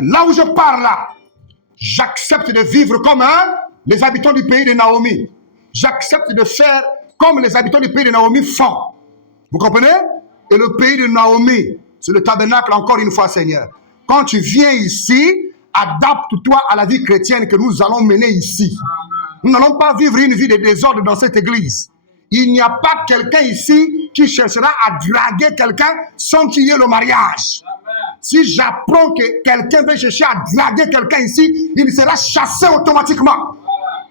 Mais là où je pars là, j'accepte de vivre comme les habitants du pays de Naomi. J'accepte de faire comme les habitants du pays de Naomi font. Vous comprenez? Et le pays de Naomi, c'est le tabernacle encore une fois, Seigneur. Quand tu viens ici, adapte-toi à la vie chrétienne que nous allons mener ici. Nous n'allons pas vivre une vie de désordre dans cette église. Il n'y a pas quelqu'un ici qui cherchera à draguer quelqu'un sans qu'il y ait le mariage. Si j'apprends que quelqu'un veut chercher à draguer quelqu'un ici, il sera chassé automatiquement.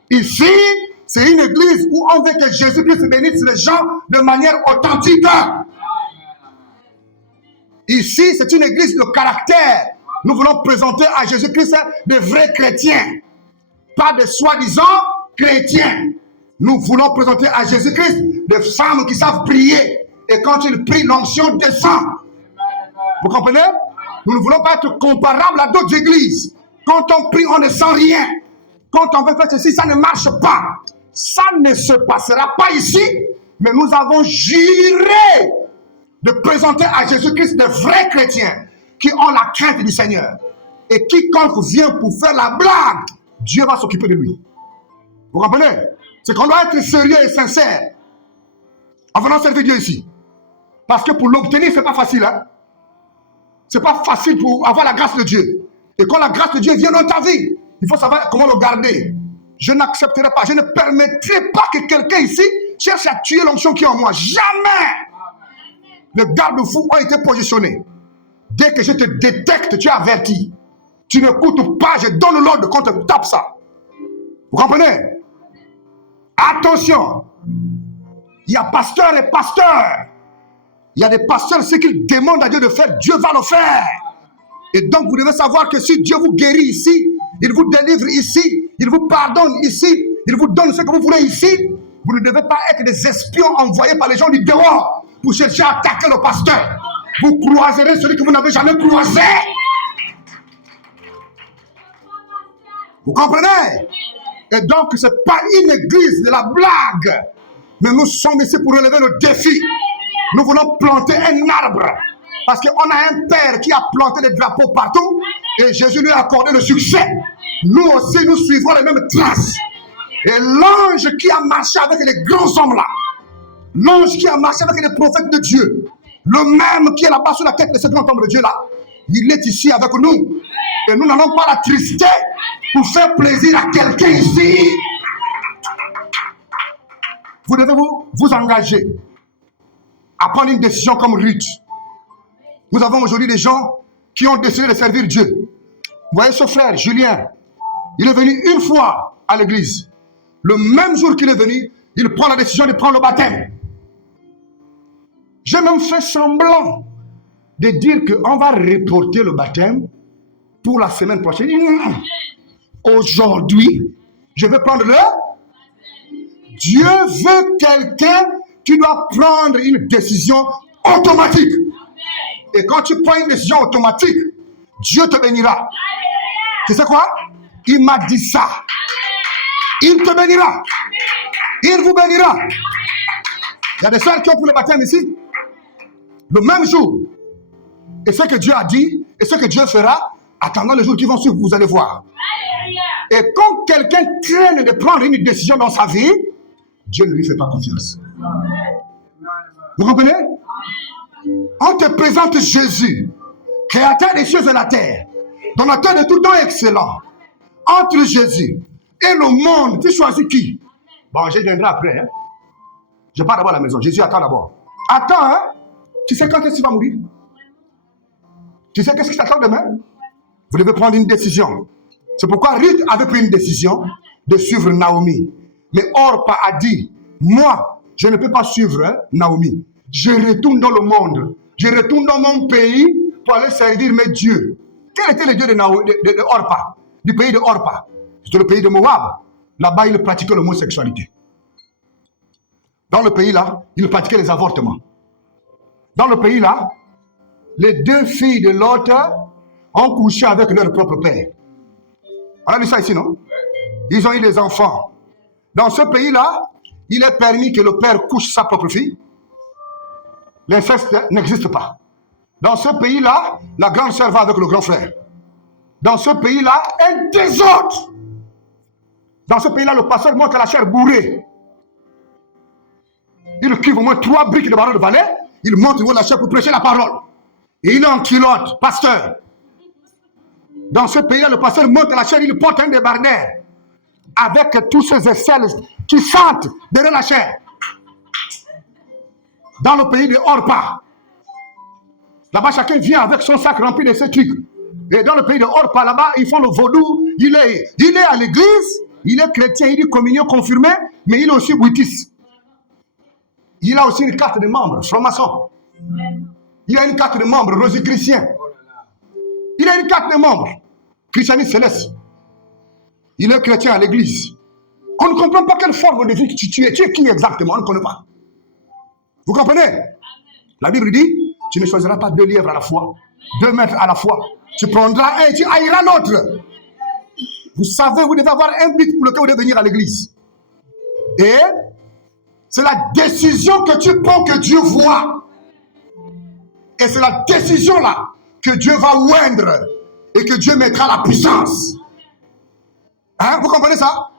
Ici, c'est une église où on veut que Jésus-Christ bénisse les gens de manière authentique. Ici, c'est une église de caractère. Nous voulons présenter à Jésus-Christ de vrais chrétiens. Pas de soi-disant chrétiens. Nous voulons présenter à Jésus-Christ des femmes qui savent prier. Et quand ils prient, l'onction descend. Vous comprenez? Nous ne voulons pas être comparables à d'autres églises. Quand on prie, on ne sent rien. Quand on veut faire ceci, ça ne marche pas. Ça ne se passera pas ici. Mais nous avons juré de présenter à Jésus-Christ de vrais chrétiens qui ont la crainte du Seigneur. Et quiconque vient pour faire la blague, Dieu va s'occuper de lui. Vous comprenez? C'est qu'on doit être sérieux et sincère en venant servir Dieu ici. Parce que pour l'obtenir, ce n'est pas facile. Hein? Ce n'est pas facile pour avoir la grâce de Dieu. Et quand la grâce de Dieu vient dans ta vie, il faut savoir comment le garder. Je n'accepterai pas, je ne permettrai pas que quelqu'un ici cherche à tuer l'onction qui est en moi. Jamais! Les garde-fous ont été positionnés. Dès que je te détecte, tu es averti. Tu n'écoutes pas, je donne l'ordre qu'on te tape ça. Vous comprenez? Attention! Il y a pasteur et pasteur. Il y a des pasteurs, ce qu'ils demandent à Dieu de faire, Dieu va le faire. Et donc, vous devez savoir que si Dieu vous guérit ici, il vous délivre ici, il vous pardonne ici, il vous donne ce que vous voulez ici, vous ne devez pas être des espions envoyés par les gens du dehors pour chercher à attaquer le pasteur. Vous croiserez celui que vous n'avez jamais croisé. Vous comprenez? Et donc, ce n'est pas une église de la blague. Mais nous sommes ici pour relever le défi. Nous voulons planter un arbre. Parce qu'on a un père qui a planté des drapeaux partout. Et Jésus lui a accordé le succès. Nous aussi, nous suivrons les mêmes traces. Et l'ange qui a marché avec les grands hommes là, l'ange qui a marché avec les prophètes de Dieu, le même qui est là-bas sur la tête de ce grand homme de Dieu là, il est ici avec nous. Et nous n'allons pas l'attrister pour faire plaisir à quelqu'un ici. Vous devez vous engager à prendre une décision comme Ruth. Nous avons aujourd'hui des gens qui ont décidé de servir Dieu. Vous voyez ce frère, Julien, il est venu une fois à l'église. Le même jour qu'il est venu, il prend la décision de prendre le baptême. J'ai même fait semblant de dire qu'on va reporter le baptême pour la semaine prochaine. Aujourd'hui, je vais prendre le... Dieu veut quelqu'un qui doit prendre une décision automatique. Et quand tu prends une décision automatique, Dieu te bénira. Tu sais quoi? Il m'a dit ça. Il te bénira. Il vous bénira. Il y a des soeurs qui ont pris le baptême ici. Le même jour. Et ce que Dieu a dit, et ce que Dieu fera, attendant les jours qui vont suivre, vous allez voir. Et quand quelqu'un traîne de prendre une décision dans sa vie, Dieu ne lui fait pas confiance. Vous comprenez? On te présente Jésus, créateur des cieux et de la terre, donateur de tout don excellent. Entre Jésus et le monde, tu choisis qui? Bon, je viendrai après. Hein? Je pars d'abord à la maison. Jésus attend d'abord. Attends, hein? Tu sais quand est-ce que tu vas mourir? Tu sais qu'est-ce qui t'attend demain? Vous devez prendre une décision. C'est pourquoi Ruth avait pris une décision de suivre Naomi. Mais Orpa a dit, moi, je ne peux pas suivre Naomi. Je retourne dans le monde. Je retourne dans mon pays pour aller servir mes dieux. Quel était le dieu de Orpa? Du pays de Orpa. C'était le pays de Moab. Là-bas, ils pratiquaient l'homosexualité. Dans le pays là, ils pratiquaient les avortements. Dans le pays là, les deux filles de l'autre ont couché avec leur propre père. On a lu ça ici, non? Ils ont eu des enfants. Dans ce pays-là, il est permis que le père couche sa propre fille. L'inceste n'existe pas. Dans ce pays-là, la grande sœur va avec le grand frère. dans ce pays-là un désordre. Dans ce pays-là, le pasteur monte à la chair bourrée. Il cuve au moins 3 briques de barreau de valet. Il monte au niveau de la chair pour prêcher la parole. Et il est en culotte, pasteur. Dans ce pays-là, le pasteur monte à la chair, il porte un débardeur avec tous ces aisselles qui sentent derrière la chair. Dans le pays de Orpa, là-bas, chacun vient avec son sac rempli de ces trucs. Et dans le pays de Orpa, là-bas, ils font le vaudou. Il est à l'église, il est chrétien, il est communion confirmé, mais il est aussi bouddhiste. Il a aussi une carte de membre, franc-maçon. Il a une carte de membre, rosicrucien. Il a une carte de membre, christianisme céleste. Il est chrétien à l'église. On ne comprend pas quelle forme de vie tu es. Tu es qui exactement? On ne connaît pas. Vous comprenez? La Bible dit, tu ne choisiras pas 2 lièvres à la fois, 2 maîtres à la fois. Tu prendras un et tu haïras l'autre. Vous savez, vous devez avoir un but pour lequel vous devez venir à l'église. Et c'est la décision que tu prends que Dieu voit. Et c'est la décision là que Dieu va oindre et que Dieu mettra la puissance. Hein, vous comprenez ça?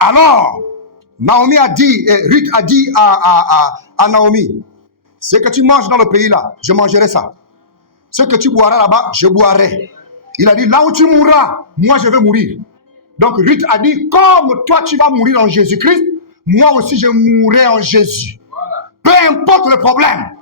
Alors, Naomi a dit, Ruth a dit à Naomi, ce que tu manges dans le pays là, je mangerai ça. Ce que tu boiras là-bas, je boirai. Il a dit, là où tu mourras, moi je vais mourir. Donc Ruth a dit, comme toi tu vas mourir en Jésus-Christ, moi aussi je mourrai en Jésus. Peu importe le problème.